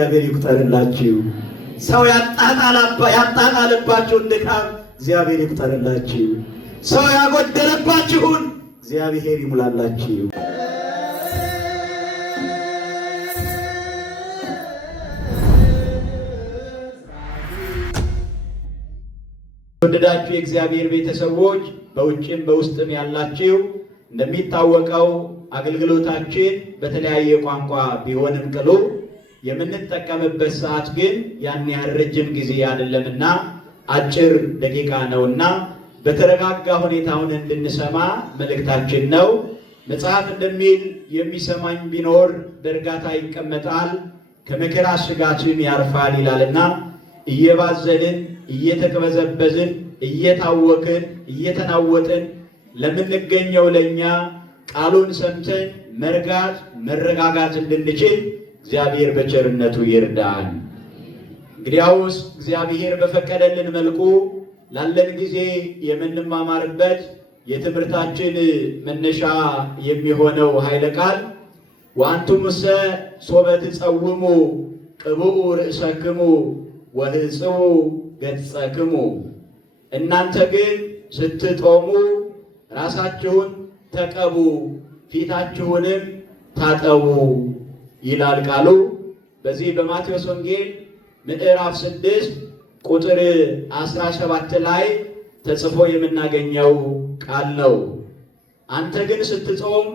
እግዚአብሔር ይቁጠርላችሁ። ሰው ያጣጣለባችሁን ድካም እግዚአብሔር ይቁጠርላችሁ። ሰው ያጎደለባችሁን እግዚአብሔር ይሙላላችሁ። ወደዳችሁ የእግዚአብሔር ቤተሰቦች በውጭም በውስጥም ያላችሁ እንደሚታወቀው አገልግሎታችን በተለያየ ቋንቋ ቢሆንም ቅሉ የምንጠቀምበት ሰዓት ግን ያን ያህል ረጅም ጊዜ አይደለምና አጭር ደቂቃ ነውና በተረጋጋ ሁኔታውን እንድንሰማ መልእክታችን ነው። መጽሐፍ እንደሚል የሚሰማኝ ቢኖር በእርጋታ ይቀመጣል፣ ከመከራ ስጋትም ያርፋል ይላልና እየባዘንን እየተቅበዘበዝን እየታወክን እየተናወጥን ለምንገኘው ለኛ ቃሉን ሰምተን መርጋት መረጋጋት እንድንችል እግዚአብሔር በቸርነቱ ይርዳን። እንግዲያውስ እግዚአብሔር በፈቀደልን መልኩ ላለን ጊዜ የምንማማርበት የትምህርታችን መነሻ የሚሆነው ኃይለ ቃል ወአንቱምሰ ሶበ ትጸውሙ ቅብኡ ርእሰክሙ ወህጽቡ ገጸክሙ፣ እናንተ ግን ስትጦሙ ራሳችሁን ተቀቡ ፊታችሁንም ታጠቡ ይላል ቃሉ። በዚህ በማቴዎስ ወንጌል ምዕራፍ 6 ቁጥር 17 ላይ ተጽፎ የምናገኘው ቃል ነው። አንተ ግን ስትጾም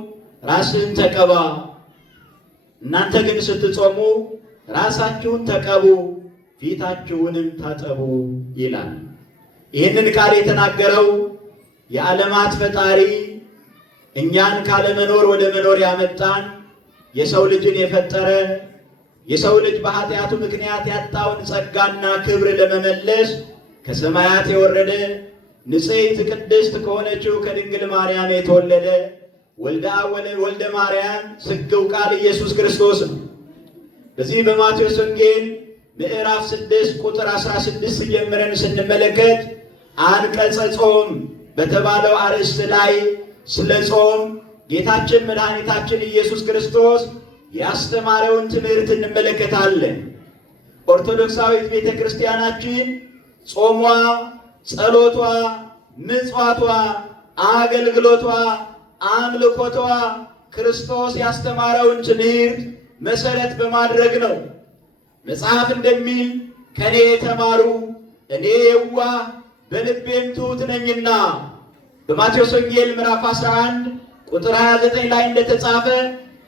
ራስህን ተቀባ፣ እናንተ ግን ስትጾሙ ራሳችሁን ተቀቡ ፊታችሁንም ታጠቡ ይላል። ይህንን ቃል የተናገረው የዓለማት ፈጣሪ እኛን ካለመኖር ወደ መኖር ያመጣን የሰው ልጅን የፈጠረ የሰው ልጅ በኃጢአቱ ምክንያት ያጣውን ጸጋና ክብር ለመመለስ ከሰማያት የወረደ ንጽሕት ቅድስት ከሆነችው ከድንግል ማርያም የተወለደ ወልደ ማርያም ስግው ቃል ኢየሱስ ክርስቶስ ነው። በዚህ በማቴዎስ ወንጌል ምዕራፍ 6 ቁጥር 16 ጀምረን ስንመለከት አንቀጸ ጾም በተባለው አርዕስት ላይ ስለ ጾም ጌታችን መድኃኒታችን ኢየሱስ ክርስቶስ ያስተማረውን ትምህርት እንመለከታለን። ኦርቶዶክሳዊት ቤተ ክርስቲያናችን ጾሟ፣ ጸሎቷ፣ ምጽዋቷ፣ አገልግሎቷ፣ አምልኮቷ ክርስቶስ ያስተማረውን ትምህርት መሰረት በማድረግ ነው። መጽሐፍ እንደሚል ከኔ ተማሩ እኔ የዋህ በልቤም ትሑት ነኝና በማቴዎስ ወንጌል ምዕራፍ 11 ቁጥር 29 ላይ እንደተጻፈ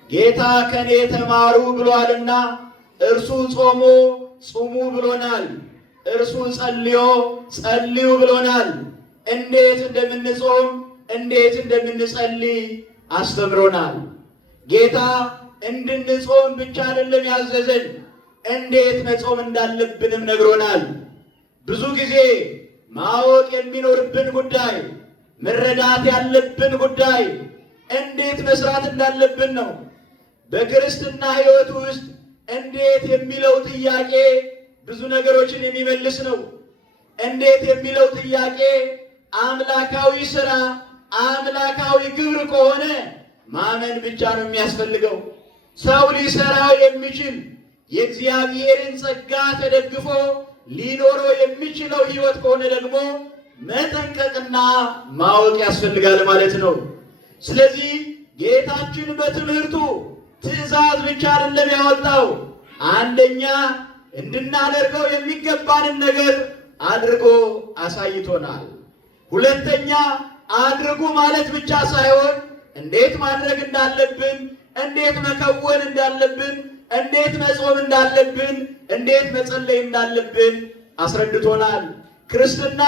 ጌታ ከኔ ተማሩ ብሏልና እርሱ ጾሞ ጹሙ ብሎናል። እርሱ ጸልዮ ጸልዩ ብሎናል። እንዴት እንደምንጾም እንዴት እንደምንጸልይ አስተምሮናል። ጌታ እንድንጾም ብቻ አይደለም ያዘዘን፣ እንዴት መጾም እንዳለብንም ነግሮናል። ብዙ ጊዜ ማወቅ የሚኖርብን ጉዳይ፣ መረዳት ያለብን ጉዳይ እንዴት መስራት እንዳለብን ነው። በክርስትና ሕይወት ውስጥ እንዴት የሚለው ጥያቄ ብዙ ነገሮችን የሚመልስ ነው። እንዴት የሚለው ጥያቄ አምላካዊ ሥራ፣ አምላካዊ ግብር ከሆነ ማመን ብቻ ነው የሚያስፈልገው። ሰው ሊሰራው የሚችል የእግዚአብሔርን ጸጋ ተደግፎ ሊኖረው የሚችለው ሕይወት ከሆነ ደግሞ መጠንቀቅና ማወቅ ያስፈልጋል ማለት ነው። ስለዚህ ጌታችን በትምህርቱ ትእዛዝ ብቻ አይደለም ያወጣው። አንደኛ እንድናደርገው የሚገባንን ነገር አድርጎ አሳይቶናል። ሁለተኛ አድርጉ ማለት ብቻ ሳይሆን እንዴት ማድረግ እንዳለብን፣ እንዴት መከወን እንዳለብን፣ እንዴት መጾም እንዳለብን፣ እንዴት መጸለይ እንዳለብን አስረድቶናል። ክርስትና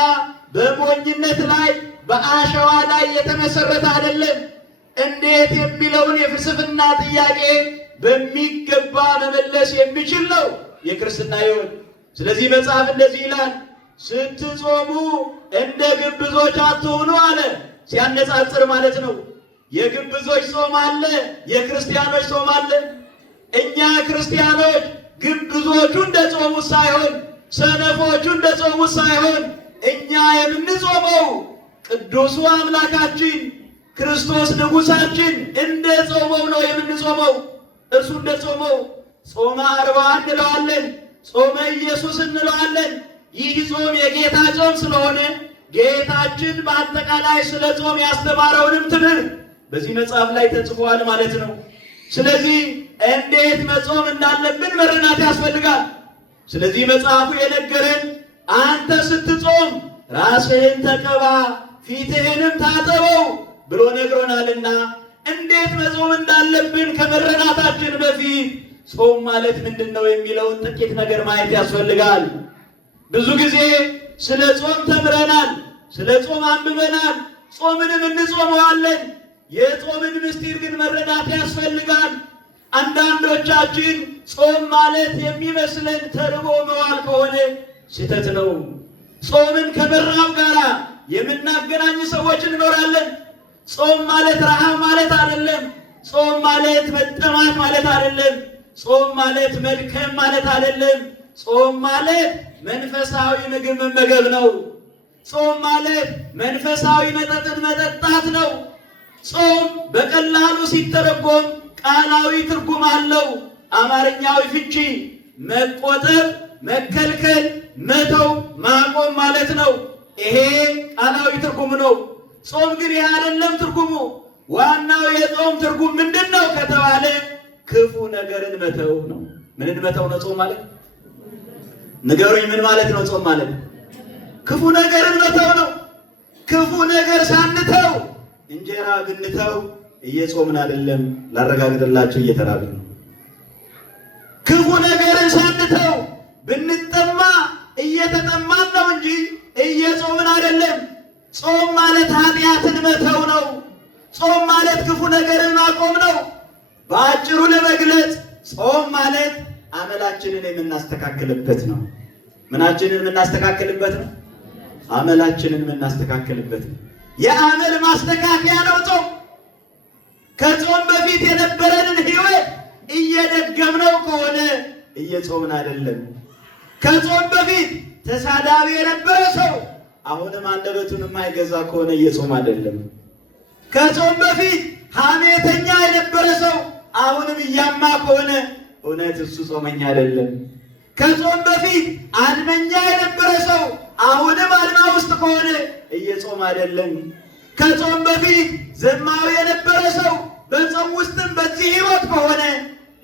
በሞኝነት ላይ በአሸዋ ላይ የተመሰረተ አይደለም። እንዴት የሚለውን የፍልስፍና ጥያቄ በሚገባ መመለስ የሚችል ነው የክርስትና ሕይወት። ስለዚህ መጽሐፍ እንደዚህ ይላል፣ ስትጾሙ እንደ ግብዞች አትሁኑ አለ። ሲያነጻጽር ማለት ነው። የግብዞች ጾም አለ፣ የክርስቲያኖች ጾም አለ። እኛ ክርስቲያኖች ግብዞቹ እንደ ጾሙት ሳይሆን፣ ሰነፎቹ እንደ ጾሙት ሳይሆን እኛ የምንጾመው ቅዱሱ አምላካችን ክርስቶስ ንጉሣችን እንደ ጾመው ነው የምንጾመው። እርሱ እንደ ጾመው ጾመ አርባ እንለዋለን፣ ጾመ ኢየሱስ እንለዋለን። ይህ ጾም የጌታ ጾም ስለሆነ ጌታችን በአጠቃላይ ስለ ጾም ያስተማረውንም ትምህርት በዚህ መጽሐፍ ላይ ተጽፏል ማለት ነው። ስለዚህ እንዴት መጾም እንዳለብን መረዳት ያስፈልጋል። ስለዚህ መጽሐፉ የነገረን አንተ ስትጾም ራስህን ተቀባ ፊትህንም ታጠበው ብሎ ነግሮናልና እንዴት መጾም እንዳለብን ከመረዳታችን በፊት ጾም ማለት ምንድን ነው የሚለውን ጥቂት ነገር ማየት ያስፈልጋል። ብዙ ጊዜ ስለ ጾም ተምረናል፣ ስለ ጾም አንብበናል፣ ጾምንም እንጾመዋለን። የጾምን ምስጢር ግን መረዳት ያስፈልጋል። አንዳንዶቻችን ጾም ማለት የሚመስለን ተርቦ መዋል ከሆነ ስህተት ነው። ጾምን ከበራው ጋር የምናገናኝ ሰዎች እንኖራለን። ጾም ማለት ረሃብ ማለት አይደለም። ጾም ማለት መጠማት ማለት አይደለም። ጾም ማለት መድከም ማለት አይደለም። ጾም ማለት መንፈሳዊ ምግብ መመገብ ነው። ጾም ማለት መንፈሳዊ መጠጥን መጠጣት ነው። ጾም በቀላሉ ሲተረጎም ቃላዊ ትርጉም አለው። አማርኛዊ ፍቺ መቆጠብ፣ መከልከል፣ መተው፣ ማቆም ማለት ነው። ይሄ ቃላዊ ትርጉም ነው። ጾም ግን ይህ አይደለም ትርጉሙ። ዋናው የጾም ትርጉም ምንድን ነው ከተባለ ክፉ ነገርን መተው ነው። ምንን መተው ነው ጾም ማለት? ንገሩኝ፣ ምን ማለት ነው ጾም ማለት? ክፉ ነገርን መተው ነው። ክፉ ነገር ሳንተው እንጀራ ብንተው እየጾምን አይደለም፣ ላረጋግጥላችሁ እየተራብን ነው። ክፉ ነገርን ሳንተው ብንጠማ እየተጠማን ነው እንጂ እየጾምን አይደለም። ጾም ማለት ኃጢአትን መተው ነው። ጾም ማለት ክፉ ነገርን ማቆም ነው። በአጭሩ ለመግለጽ ጾም ማለት አመላችንን የምናስተካክልበት ነው። ምናችንን የምናስተካክልበት ነው? አመላችንን የምናስተካክልበት ነው። የአመል ማስተካከያ ነው ጾም። ከጾም በፊት የነበረንን ሕይወት እየደገምነው ከሆነ እየጾምን አይደለም። ከጾም በፊት ተሳዳቢ የነበረ ሰው አሁንም አንደበቱን የማይገዛ ከሆነ እየጾም አይደለም። ከጾም በፊት ሐሜተኛ የነበረ ሰው አሁንም እያማ ከሆነ እውነት እሱ ጾመኛ አይደለም። ከጾም በፊት አድመኛ የነበረ ሰው አሁንም አድማ ውስጥ ከሆነ እየጾም አይደለም። ከጾም በፊት ዘማዊ የነበረ ሰው በጾም ውስጥም በዚህ ሕይወት ከሆነ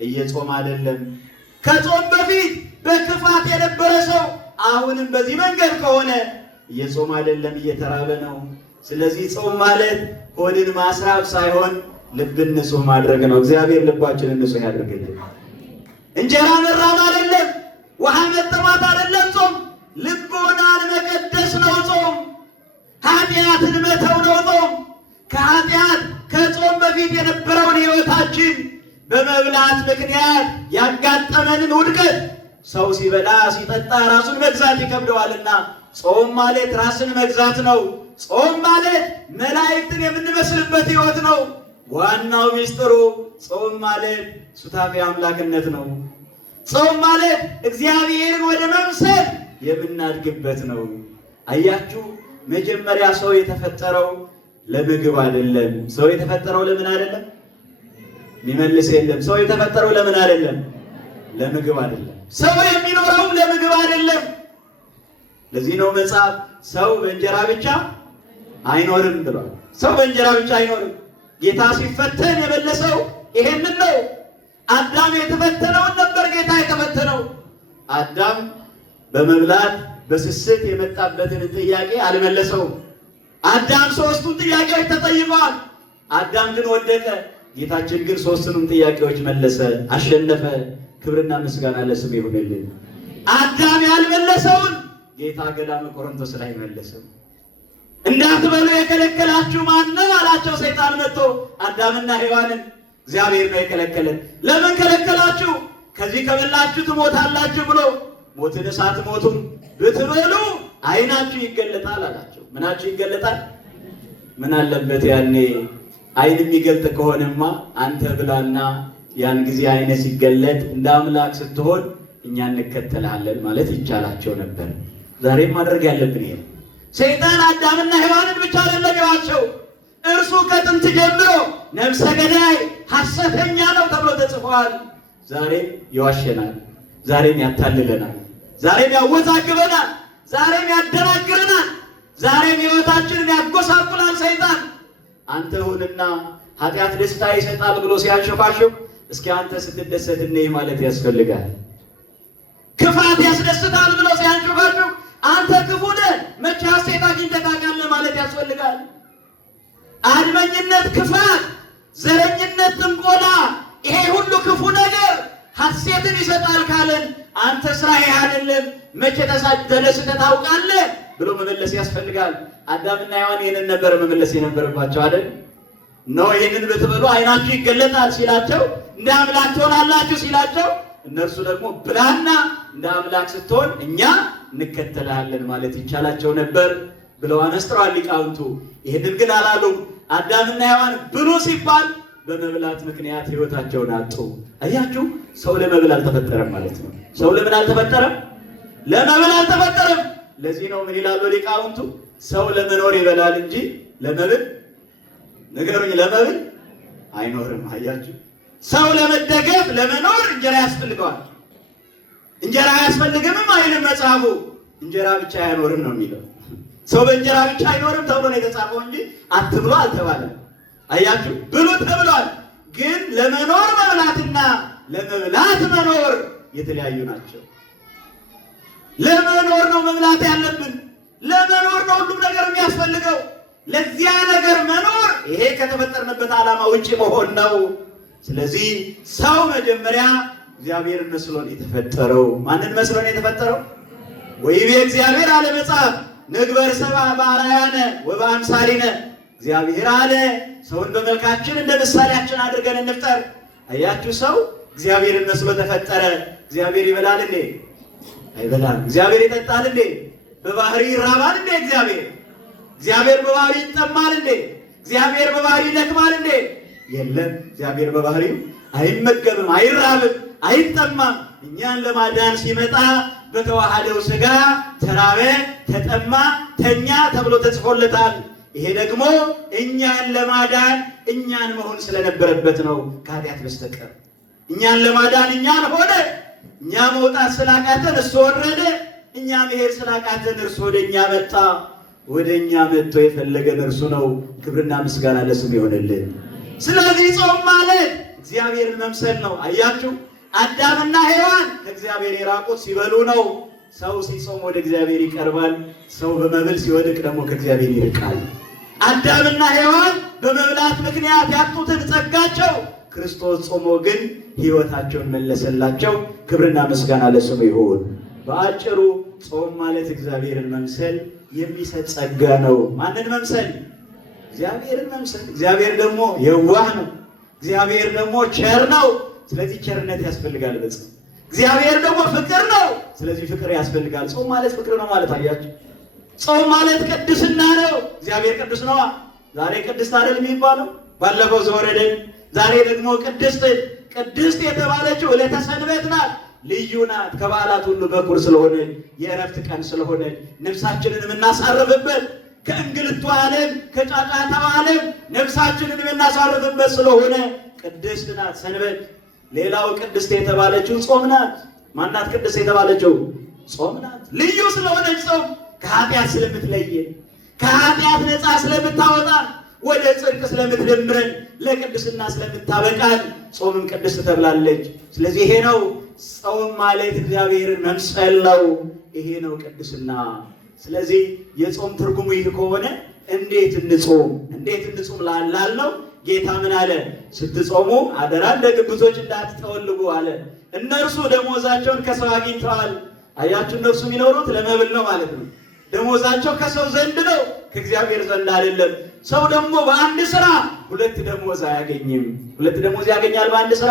እየጾም አይደለም። ከጾም በፊት በክፋት የነበረ ሰው አሁንም በዚህ መንገድ ከሆነ እየጾም አይደለም፣ እየተራበ ነው። ስለዚህ ጾም ማለት ሆድን ማስራብ ሳይሆን ልብን ንጹህ ማድረግ ነው። እግዚአብሔር ልባችንን ንጹህ ያድርግልን። እንጀራ መራብ አይደለም፣ ውሃ መጠማት አይደለም ጾም። ልቦናን መቀደስ ነው ጾም። ኃጢአትን መተው ነው ጾም። ከኃጢአት ከጾም በፊት የነበረውን ሕይወታችን በመብላት ምክንያት ያጋጠመንን ውድቀት ሰው ሲበላ ሲጠጣ ራሱን መግዛት ይከብደዋልና ጾም ማለት ራስን መግዛት ነው። ጾም ማለት መላእክትን የምንመስልበት ሕይወት ነው። ዋናው ሚስጥሩ ጾም ማለት ሱታፌ አምላክነት ነው። ጾም ማለት እግዚአብሔርን ወደ መምሰል የምናድግበት ነው። አያችሁ፣ መጀመሪያ ሰው የተፈጠረው ለምግብ አይደለም። ሰው የተፈጠረው ለምን አይደለም? ሊመልስ የለም። ሰው የተፈጠረው ለምን አይደለም? ለምግብ አይደለም። ሰው የሚኖረው ለምግብ አይደለም። ለዚህ ነው መጽሐፍ ሰው በእንጀራ ብቻ አይኖርም ብሏል። ሰው በእንጀራ ብቻ አይኖርም። ጌታ ሲፈተን የመለሰው ይሄንን ነው። አዳም የተፈተነውን ነበር ጌታ የተፈተነው። አዳም በመብላት በስስት የመጣበትን ጥያቄ አልመለሰውም። አዳም ሦስቱን ጥያቄዎች ተጠይቀዋል። አዳም ግን ወደቀ። ጌታችን ግን ሦስቱንም ጥያቄዎች መለሰ፣ አሸነፈ። ክብርና ምስጋና ለስሙ ይሁንልን። አዳም ያልመለሰውን ጌታ ገዳመ ቆሮንቶስ ላይ መለሰው። እንዳትበሉ የከለከላችሁ ማን ነው አላቸው ሰይጣን መጥቶ አዳምና ሔዋንን። እግዚአብሔር ነው የከለከለን። ለምን ከለከላችሁ? ከዚህ ከበላችሁ ትሞታላችሁ ብሎ ሞትን እሳት ሞቱን ብትበሉ ዓይናችሁ ይገለጣል አላቸው። ምናችሁ ይገለጣል? ምን አለበት ያኔ ዓይን የሚገልጥ ከሆነማ አንተ ብላና ያን ጊዜ ዓይነ ሲገለጥ እንደ አምላክ ስትሆን እኛ እንከተልሃለን ማለት ይቻላቸው ነበር። ዛሬም ማድረግ ያለብን ይሄ። ሰይጣን አዳምና ሔዋንን ብቻ አይደለም የዋቸው፣ እርሱ ከጥንት ጀምሮ ነፍሰ ገዳይ ሐሰተኛ ነው ተብሎ ተጽፏል። ዛሬም ይዋሸናል፣ ዛሬም ያታልለናል፣ ዛሬም ያወዛግበናል፣ ዛሬም ያደናግረናል፣ ዛሬም ሕይወታችንን ያጎሳቁላል ሰይጣን። አንተ ሁንና ኃጢአት ደስታ ይሰጣል ብሎ ሲያንሾካሾክ እስኪ አንተ ስትደሰት እንይ ማለት ያስፈልጋል። ክፋት ያስደስታል ብሎ ሲያንሾካሾክ አንተ ክፉ ነህ መቼ ሐሴት አግኝተህ ታውቃለህ ማለት ያስፈልጋል። አድመኝነት፣ ክፋት፣ ዘረኝነት፣ ጥንቆላ ይሄ ሁሉ ክፉ ነገር ሐሴትን ይሰጣል ካለን አንተ ስራዬ አይደለም መቼ ተደስተህ ታውቃለህ ብሎ መመለስ ያስፈልጋል። አዳምና ሔዋን ይህንን ነበር መመለስ የነበረባቸው አይደል? ነው ይህንን ብትበሉ ዓይናችሁ ይገለጣል ሲላቸው፣ እንደ አምላክ ትሆናላችሁ ሲላቸው፣ እነርሱ ደግሞ ብላና እንደ አምላክ ስትሆን እኛ እንከተልሃለን ማለት ይቻላቸው ነበር ብለው አነስተዋል ሊቃውንቱ። ይህንን ግን አላሉም። አዳምና ሔዋን ብሉ ሲባል በመብላት ምክንያት ሕይወታቸውን አጡ። አያችሁ፣ ሰው ለመብል አልተፈጠረም ማለት ነው። ሰው ለምን አልተፈጠረም? ለመብል አልተፈጠረም። ለዚህ ነው ምን ይላሉ ሊቃውንቱ? ሰው ለመኖር ይበላል እንጂ ለመብል ነገሩኝ ለመብል አይኖርም። አያችሁ፣ ሰው ለመደገፍ ለመኖር እንጀራ ያስፈልገዋል። እንጀራ አያስፈልግምም አይልም መጽሐፉ። እንጀራ ብቻ አይኖርም ነው የሚለው። ሰው በእንጀራ ብቻ አይኖርም ተብሎ ነው የተጻፈው እንጂ አትብሎ አልተባለም። አያችሁ፣ ብሉ ተብሏል። ግን ለመኖር መብላትና ለመብላት መኖር የተለያዩ ናቸው። ለመኖር ነው መብላት ያለብን። ለመኖር ነው ሁሉም ነገር የሚያስፈልገው። ለዚያ ነገር መኖር ይሄ ከተፈጠርንበት ዓላማ ውጪ መሆን ነው። ስለዚህ ሰው መጀመሪያ እግዚአብሔርን መስሎ ነው የተፈጠረው። ማንን መስሎ ነው የተፈጠረው? ወይቤ እግዚአብሔር አለ መጽሐፍ ንግበር ሰብአ በአርአያነ ወበአምሳሊነ። እግዚአብሔር አለ ሰውን በመልካችን እንደ ምሳሌያችን አድርገን እንፍጠር። አያችሁ፣ ሰው እግዚአብሔርን መስሎ ተፈጠረ። እግዚአብሔር ይበላል እንዴ? አይበላም። እግዚአብሔር ይጠጣል እንዴ? በባህሪ ይራባል እንዴ? እግዚአብሔር በባህሪ ይጠማል እንዴ? እግዚአብሔር በባህሪ ይደክማል እንዴ? የለም። እግዚአብሔር በባህሪው አይመገብም፣ አይራብም፣ አይጠማም። እኛን ለማዳን ሲመጣ በተዋሃደው ሥጋ ተራበ፣ ተጠማ፣ ተኛ ተብሎ ተጽፎለታል። ይሄ ደግሞ እኛን ለማዳን እኛን መሆን ስለነበረበት ነው ከኃጢአት በስተቀር። እኛን ለማዳን እኛን ሆነ። እኛ መውጣት ስላቃተን እሱ ወረደ። እኛ መሄድ ስላቃተን እርሱ ወደ እኛ መጣ። ወደ እኛ መጥቶ የፈለገን እርሱ ነው። ክብርና ምስጋና ለስሙ ይሆንልን። ስለዚህ ጾም ማለት እግዚአብሔርን መምሰል ነው። አያችሁ፣ አዳምና ሔዋን ከእግዚአብሔር የራቁት ሲበሉ ነው። ሰው ሲጾም ወደ እግዚአብሔር ይቀርባል። ሰው በመብል ሲወድቅ ደግሞ ከእግዚአብሔር ይርቃል። አዳምና ሔዋን በመብላት ምክንያት ያጡትን ጸጋቸው ክርስቶስ ጾሞ ግን ሕይወታቸውን መለሰላቸው። ክብርና ምስጋና ለስሙ ይሁን። በአጭሩ ጾም ማለት እግዚአብሔርን መምሰል የሚሰጥ ጸጋ ነው። ማንን መምሰል? እግዚአብሔርን መምሰል። እግዚአብሔር ደግሞ የዋህ ነው። እግዚአብሔር ደግሞ ቸር ነው። ስለዚህ ቸርነት ያስፈልጋል በጾም። እግዚአብሔር ደግሞ ፍቅር ነው። ስለዚህ ፍቅር ያስፈልጋል። ጾም ማለት ፍቅር ነው ማለት አያችሁ። ጾም ማለት ቅድስና ነው። እግዚአብሔር ቅዱስ ነዋ። ዛሬ ቅድስት አይደል የሚባለው? ባለፈው ዘወረደን። ዛሬ ደግሞ ቅድስት የተባለችው ዕለተ ሰንበት ናት። ልዩ ናት። ከበዓላት ሁሉ በኩር ስለሆነ የእረፍት ቀን ስለሆነ ነፍሳችንን የምናሳርፍበት ከእንግልቱ ዓለም ከጫጫታው ዓለም ነፍሳችንን የምናሳርፍበት ስለሆነ ቅድስት ናት ሰንበት። ሌላው ቅድስት የተባለችው ጾም ናት። ማናት ቅድስት የተባለችው? ጾም ናት። ልዩ ስለሆነች ጾም ከኃጢአት ስለምትለየን፣ ከኃጢአት ነፃ ስለምታወጣን፣ ወደ ጽድቅ ስለምትደምረን፣ ለቅድስና ስለምታበቃን ጾምም ቅድስት ተብላለች። ስለዚህ ይሄ ነው ጾም ማለት እግዚአብሔርን መምሰል ነው። ይሄ ነው ቅድስና። ስለዚህ የጾም ትርጉሙ ይህ ከሆነ እንዴት እንጾም? እንዴት እንጾም ላልነው ጌታ ምን አለ? ስትጾሙ አደራ እንደ ግብዞች እንዳትጠወልጉ አለ። እነርሱ ደሞዛቸውን ከሰው አግኝተዋል። አያችሁ፣ እነርሱ የሚኖሩት ለመብል ነው ማለት ነው። ደሞዛቸው ከሰው ዘንድ ነው፣ ከእግዚአብሔር ዘንድ አይደለም። ሰው ደግሞ በአንድ ስራ ሁለት ደሞዝ አያገኝም። ሁለት ደሞዝ ያገኛል በአንድ ስራ?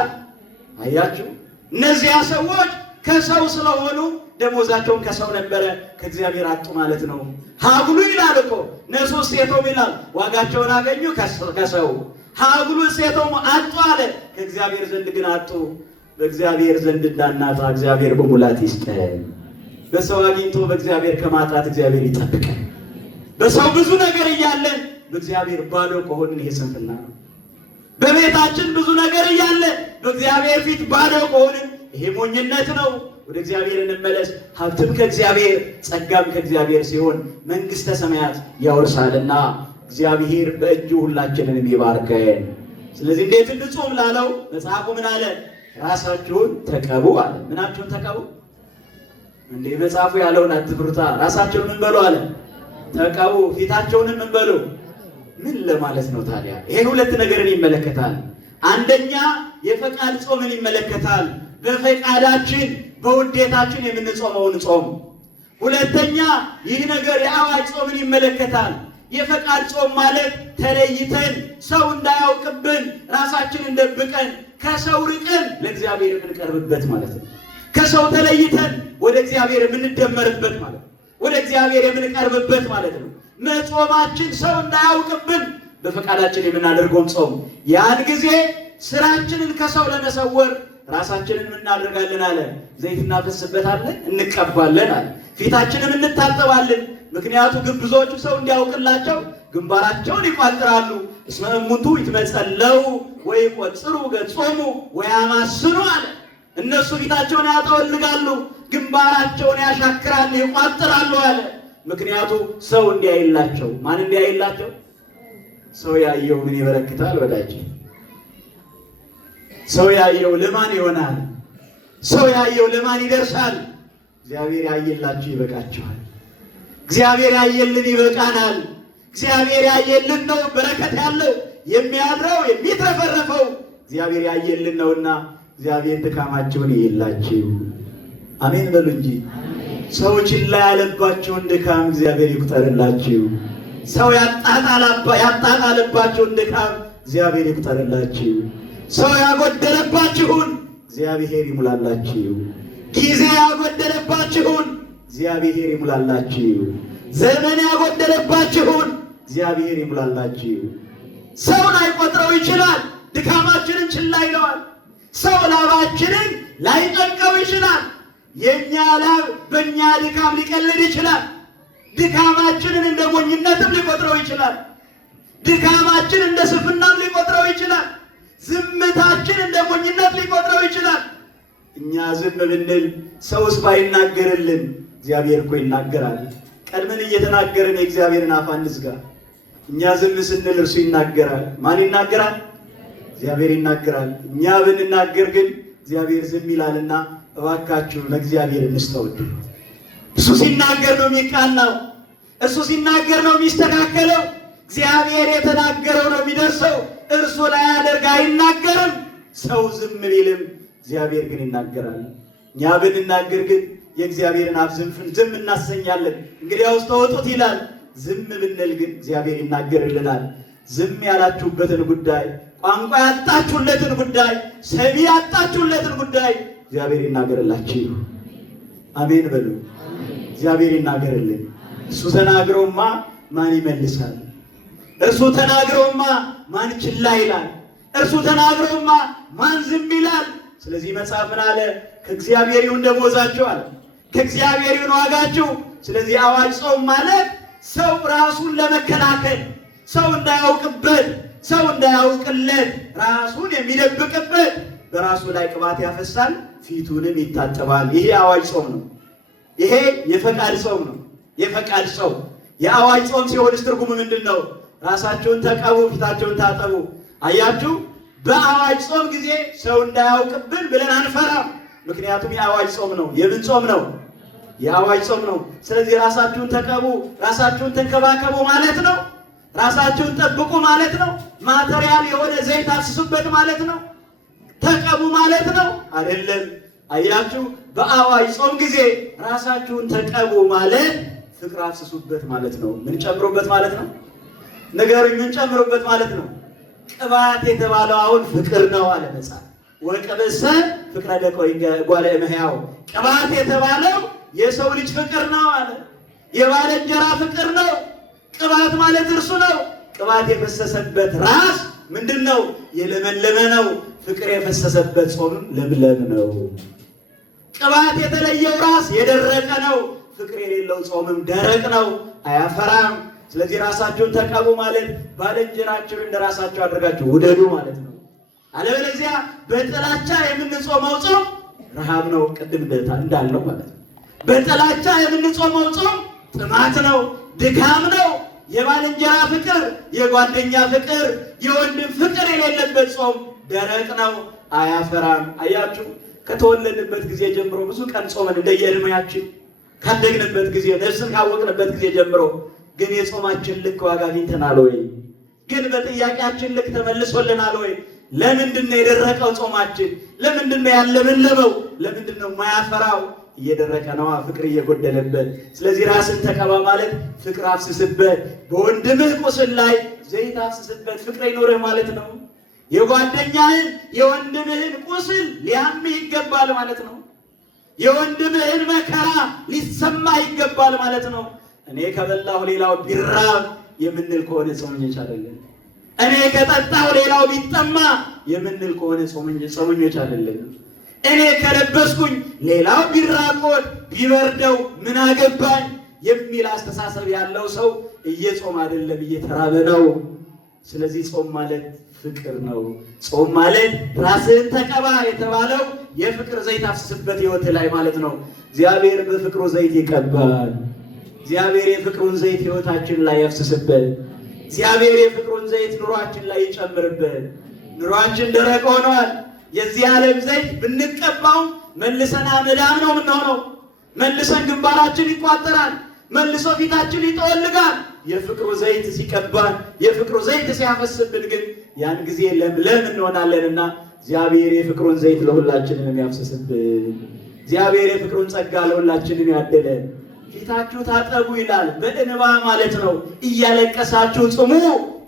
አያችሁ፣ እነዚያ ሰዎች ከሰው ስለሆኑ ደሞዛቸውን ከሰው ነበረ፣ ከእግዚአብሔር አጡ ማለት ነው። ሀብሉ ይላል እኮ ነሱ ሴቶም ይላል፣ ዋጋቸውን አገኙ ከሰው። ሀብሉ ሴቶም አጡ አለ፣ ከእግዚአብሔር ዘንድ ግን አጡ። በእግዚአብሔር ዘንድ እንዳናጣ እግዚአብሔር በሙላት ይስጠን። በሰው አግኝቶ በእግዚአብሔር ከማጣት እግዚአብሔር ይጠብቀን። በሰው ብዙ ነገር እያለን በእግዚአብሔር ባዶ ከሆንን ይሄ ስንፍና ነው። በቤታችን ብዙ ነገር እያለ በእግዚአብሔር ፊት ባዶ ከሆንን ይሄ ሞኝነት ነው። ወደ እግዚአብሔር እንመለስ። ሀብትም ከእግዚአብሔር ጸጋም ከእግዚአብሔር ሲሆን መንግሥተ ሰማያት ያወርሳልና እግዚአብሔር በእጁ ሁላችንንም ይባርከን። ስለዚህ እንዴት እንጹም ላለው መጽሐፉ ምን አለ? ራሳችሁን ተቀቡ አለ። ምናችሁን ተቀቡ? እንዴ መጽሐፉ ያለውን አትፍሩታ። ራሳቸውን ምን በሉ አለ? ተቀቡ። ፊታቸውንም ምን በሉ? ምን ለማለት ነው ታዲያ? ይሄን ሁለት ነገርን ይመለከታል። አንደኛ የፈቃድ ጾምን ይመለከታል። በፈቃዳችን በውዴታችን የምንጾመውን ጾም። ሁለተኛ ይህ ነገር የአዋጅ ጾምን ይመለከታል። የፈቃድ ጾም ማለት ተለይተን ሰው እንዳያውቅብን ራሳችንን ደብቀን ከሰው ርቀን ለእግዚአብሔር የምንቀርብበት ማለት ነው። ከሰው ተለይተን ወደ እግዚአብሔር የምንደመርበት ማለት ነው። ወደ እግዚአብሔር የምንቀርብበት ማለት ነው። መጾማችን ሰው እንዳያውቅብን በፈቃዳችን የምናደርገውን ጾም። ያን ጊዜ ስራችንን ከሰው ለመሰወር ራሳችንን እናደርጋለን አለ። ዘይት እናፈስበታለን፣ እንቀባለን አለ። ፊታችንም እንታጠባለን። ምክንያቱ ግብዞቹ ሰው እንዲያውቅላቸው ግንባራቸውን ይቋጥራሉ። እስመ እሙንቱ ይትመጸለው ወይቆጽሩ ገጾሙ ወያማስኑ አለ። እነሱ ፊታቸውን ያጠወልጋሉ፣ ግንባራቸውን ያሻክራሉ፣ ይቋጥራሉ አለ። ምክንያቱ ሰው እንዲያይላቸው። ማን እንዲያይላቸው? ሰው ያየው ምን ይበረክታል ወዳጅ? ሰው ያየው ለማን ይሆናል? ሰው ያየው ለማን ይደርሳል? እግዚአብሔር ያየላችሁ ይበቃችኋል። እግዚአብሔር ያየልን ይበቃናል። እግዚአብሔር ያየልን ነው በረከት ያለው የሚያድረው የሚትረፈረፈው እግዚአብሔር ያየልን ነውና እግዚአብሔር ድካማችሁን ይላችሁ። አሜን በሉ እንጂ። ሰዎች ላይ ያለባቸውን ድካም እግዚአብሔር ይቁጠርላችሁ። ሰው ያጣጣለባቸውን ድካም እግዚአብሔር ይቁጠርላችሁ። ሰው ያጎደለባችሁን እግዚአብሔር ይሙላላችሁ። ጊዜ ያጎደለባችሁን እግዚአብሔር ይሙላላችሁ። ዘመን ያጎደለባችሁን እግዚአብሔር ይሙላላችሁ። ሰው ላይቆጥረው ይችላል። ድካማችንን ችላ ይለዋል። ሰው ላባችንን ላይጠንቀው ይችላል። የኛ ላብ በእኛ ድካም ሊቀልድ ይችላል። ድካማችንን እንደ ሞኝነትም ሊቆጥረው ይችላል። ድካማችን እንደ ስፍናም ሊቆጥረው ይችላል። ዝምታችን እንደ ሞኝነት ሊቆጥረው ይችላል። እኛ ዝም ብንል ሰውስ ባይናገርልን እግዚአብሔር እኮ ይናገራል። ቀድመን እየተናገርን የእግዚአብሔርን አፍ አንዝጋ። እኛ ዝም ስንል እርሱ ይናገራል። ማን ይናገራል? እግዚአብሔር ይናገራል። እኛ ብንናገር ግን እግዚአብሔር ዝም ይላልና እባካችሁ ለእግዚአብሔር እንስተውድ። እሱ ሲናገር ነው የሚቃናው። እሱ ሲናገር ነው የሚስተካከለው። እግዚአብሔር የተናገረው ነው የሚደርሰው። እርሱ ላይ ያደርግ አይናገርም። ሰው ዝም ቢልም እግዚአብሔር ግን ይናገራል። እኛ ብንናገር ግን የእግዚአብሔርን አፍ ዝም እናሰኛለን። እንግዲያውስ ተወጡት ይላል። ዝም ብንል ግን እግዚአብሔር ይናገርልናል። ዝም ያላችሁበትን ጉዳይ፣ ቋንቋ ያጣችሁለትን ጉዳይ፣ ሰሚ ያጣችሁለትን ጉዳይ እግዚአብሔር ይናገርላችሁ። አሜን በሉ። እግዚአብሔር ይናገርልን። እሱ ተናግሮማ ማን ይመልሳል? እርሱ ተናግሮማ ማን ችላ ይላል? እርሱ ተናግሮማ ማን ዝም ይላል? ስለዚህ መጽሐፍ ምን አለ? ከእግዚአብሔር ይሁን ደሞዛችሁ አለ። ከእግዚአብሔር ይሁን ዋጋችሁ። ስለዚህ አዋጅ ጾም ማለት ሰው ራሱን ለመከላከል፣ ሰው እንዳያውቅበት፣ ሰው እንዳያውቅለት ራሱን የሚደብቅበት፣ በራሱ ላይ ቅባት ያፈሳል፣ ፊቱንም ይታጠባል። ይሄ አዋጅ ጾም ነው። ይሄ የፈቃድ ጾም ነው። የፈቃድ ጾም የአዋጅ ጾም ሲሆንስ ትርጉሙ ምንድን ነው? ራሳቸውን ተቀቡ፣ ፊታቸውን ታጠቡ። አያችሁ፣ በአዋጅ ጾም ጊዜ ሰው እንዳያውቅብን ብለን አንፈራም። ምክንያቱም የአዋጅ ጾም ነው። የምን ጾም ነው? የአዋጅ ጾም ነው። ስለዚህ ራሳችሁን ተቀቡ፣ ራሳችሁን ተንከባከቡ ማለት ነው። ራሳችሁን ጠብቁ ማለት ነው። ማቴሪያል የሆነ ዘይት አፍስሱበት ማለት ነው። ተቀቡ ማለት ነው አይደለም። አያችሁ፣ በአዋጅ ጾም ጊዜ ራሳችሁን ተቀቡ ማለት ፍቅር አፍስሱበት ማለት ነው። ምን ጨምሩበት ማለት ነው? ነገሩኝ፣ ምን ጨምሩበት ማለት ነው? ቅባት የተባለው አሁን ፍቅር ነው አለ መጽሐፍ። ወቅብሰ ፍቅረ ደቆይ ጓለ እመሕያው። ቅባት የተባለው የሰው ልጅ ፍቅር ነው አለ። የባልንጀራ ፍቅር ነው። ቅባት ማለት እርሱ ነው። ቅባት የፈሰሰበት ራስ ምንድን ነው? የለመለመ ነው። ፍቅር የፈሰሰበት ጾም ለምለም ነው። ቅባት የተለየው ራስ የደረቀ ነው። ፍቅር የሌለው ጾምም ደረቅ ነው፣ አያፈራም። ስለዚህ ራሳችሁን ተቀቡ ማለት ባልንጀራችሁን እንደራሳችሁ አድርጋችሁ ውደዱ ማለት ነው። አለበለዚያ በጥላቻ የምንጾመው ጾም ረሃብ ነው፣ ቅድም እንዳለው ማለት ነው። በጥላቻ የምንጾመው ጾም ጥማት ነው፣ ድካም ነው። የባልንጀራ ፍቅር፣ የጓደኛ ፍቅር፣ የወንድም ፍቅር የሌለበት ጾም ደረቅ ነው፣ አያፈራም። አያችሁ፣ ከተወለድንበት ጊዜ ጀምሮ ብዙ ቀን ጾመን እንደየዕድሜያችን ካደግንበት ጊዜ ነፍስን ካወቅንበት ጊዜ ጀምሮ ግን የጾማችን ልክ ዋጋ አግኝተናል ወይ? ግን በጥያቄያችን ልክ ተመልሶልናል ወይ? ለምንድን ነው የደረቀው ጾማችን? ለምንድን ነው ያለመለመው? ለምንድን ነው የማያፈራው? እየደረቀ ነዋ፣ ፍቅር እየጎደለበት። ስለዚህ ራስን ተቀባ ማለት ፍቅር አፍስስበት፣ በወንድምህ ቁስል ላይ ዘይት አፍስስበት፣ ፍቅር ይኖርህ ማለት ነው። የጓደኛህን የወንድምህን ቁስል ሊያምህ ይገባል ማለት ነው። የወንድምህን መከራ ሊሰማህ ይገባል ማለት ነው። እኔ ከበላሁ ሌላው ቢራብ የምንል ከሆነ ጾመኞች አይደለም። እኔ ከጠጣሁ ሌላው ቢጠማ የምንል ከሆነ ጾመኞች አይደለም። እኔ ከለበስኩኝ ሌላው ቢራቆት ቢበርደው ምን አገባኝ የሚል አስተሳሰብ ያለው ሰው እየጾም አይደለም፣ እየተራበ ነው። ስለዚህ ጾም ማለት ፍቅር ነው። ጾም ማለት ራስህን ተቀባ የተባለው የፍቅር ዘይት አፍስስበት ሕይወት ላይ ማለት ነው። እግዚአብሔር በፍቅሩ ዘይት ይቀባል። እግዚአብሔር የፍቅሩን ዘይት ሕይወታችን ላይ ያፍስስበት። እግዚአብሔር የፍቅሩን ዘይት ኑሯችን ላይ ይጨምርበት። ኑሯችን ደረቅ ሆኗል። የዚህ ዓለም ዘይት ብንቀባው መልሰን አመዳም ነው የምንሆነው። መልሰን ግንባራችን ይቋጠራል፣ መልሶ ፊታችን ይጠወልጋል። የፍቅሩ ዘይት ሲቀባን፣ የፍቅሩ ዘይት ሲያፈስብን ግን ያን ጊዜ ለምለም እንሆናለንና እግዚአብሔር የፍቅሩን ዘይት ለሁላችንም ያፍስስብን። እግዚአብሔር የፍቅሩን ጸጋ ለሁላችንም ያደለን። ፊታችሁ ታጠቡ ይላል፣ በእንባ ማለት ነው። እያለቀሳችሁ ጽሙ፣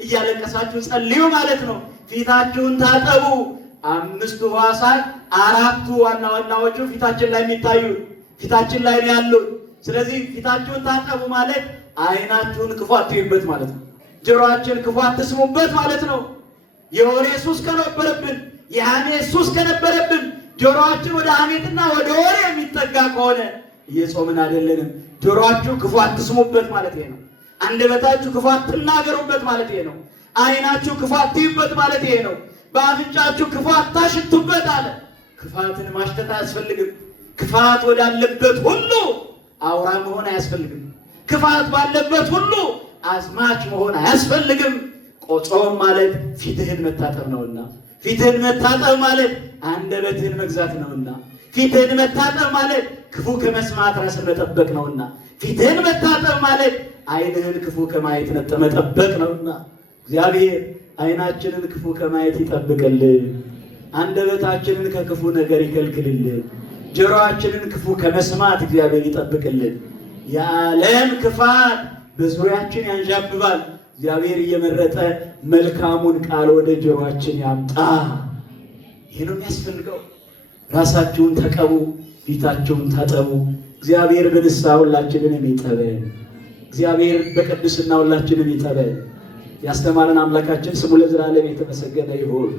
እያለቀሳችሁ ጸልዩ ማለት ነው። ፊታችሁን ታጠቡ። አምስቱ ሕዋሳት አራቱ ዋና ዋናዎቹ ፊታችን ላይ የሚታዩ ፊታችን ላይ ነው ያሉት። ስለዚህ ፊታችሁን ታጠቡ ማለት ዓይናችሁን ክፉ አትዩበት ማለት ነው። ጆሮአችን ክፉ አትስሙበት ማለት ነው። የወሬ ሱስ ከነበረብን፣ የሐሜት ሱስ ከነበረብን ጆሮአችን ወደ ሐሜትና ወደ ወሬ የሚጠጋ ከሆነ እየጾምን አይደለንም። ጆሮአችሁ ክፉ አትስሙበት ማለት ይሄ ነው። አንደበታችሁ ክፉ አትናገሩበት ማለት ይሄ ነው። ዓይናችሁ ክፉ አትዩበት ማለት ይሄ ነው። በአፍንጫችሁ ክፉ አታሽቱበት አለ። ክፋትን ማሽተት አያስፈልግም። ክፋት ወዳለበት ሁሉ አውራ መሆን አያስፈልግም። ክፋት ባለበት ሁሉ አዝማች መሆን አያስፈልግም። ጾም ማለት ፊትህን መታጠብ ነውና፣ ፊትህን መታጠብ ማለት አንደበትህን መግዛት ነውና፣ ፊትህን መታጠብ ማለት ክፉ ከመስማት ራስን መጠበቅ ነውና፣ ፊትህን መታጠብ ማለት ዓይንህን ክፉ ከማየት መጠበቅ ነውና እግዚአብሔር ዓይናችንን ክፉ ከማየት ይጠብቅልን፣ አንደበታችንን ከክፉ ነገር ይከልክልልን፣ ጆሮአችንን ክፉ ከመስማት እግዚአብሔር ይጠብቅልን። የዓለም ክፋት በዙሪያችን ያንዣብባል። እግዚአብሔር እየመረጠ መልካሙን ቃል ወደ ጆሮአችን ያምጣ። ይህ ነው የሚያስፈልገው። ራሳችሁን ተቀቡ፣ ፊታችሁን ታጠቡ። እግዚአብሔር በንስሐ ሁላችንን ይጠበን። እግዚአብሔር በቅድስና ሁላችንን ይጠበን። ያስተማረን አምላካችን ስሙ ለዘላለም የተመሰገነ ይሁን።